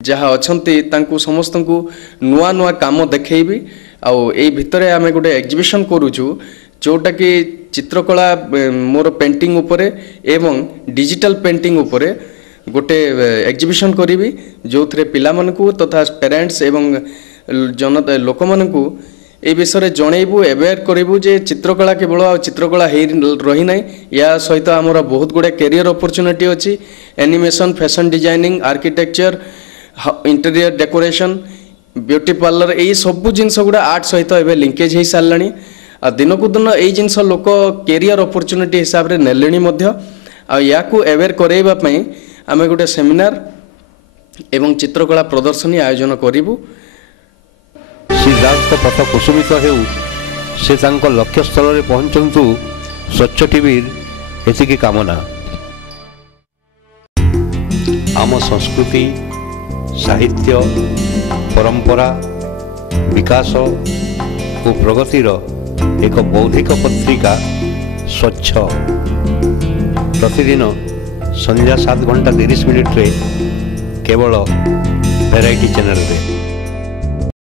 जहाँ अछंती तांकु समस्त को नुआ नुआ काम देखैबी आउ एई भितरे आमे गोटे एग्जिबिशन करूछु जोटा कि चित्रकला मोर पेंटिंग उपरे एवं डिजिटल पेंटिंग उपरे गोटे एग्जिबिशन करी जो थे पिला मानकु तथा पेरेंट्स एवं जनता लोक मानकु ए विषय जनइबू अवेयर करूँ जे चित्रकला केवल चित्रकला रही ना या सहित आमर बहुत गुड़े कैरियर अपॉर्चुनिटी अच्छी animation fashion designing architecture interior decoration beauty parlour यही सबू जिनस गुड़ा आर्ट सहित एवं लिंकेज हो सारे आ दिन को दिन यही जिनस लोक कैरियर अपॉर्चुनिटी हिसाब से नेले या अवेयर करवाई आम गोटे सेमिनार एवं चित्रकला प्रदर्शनी आयोजन करूँ। सिद्धार्थ पथ कुसुमित हेउ से लक्ष्य स्थल में पहुंचतु स्वच्छ टीवी एतिकी कामना। आम संस्कृति साहित्य परंपरा विकास और प्रगतिर एक बौद्धिक पत्रिका स्वच्छ प्रतिदिन संध्या 7:30 केवल भेराइटी चैनल रे।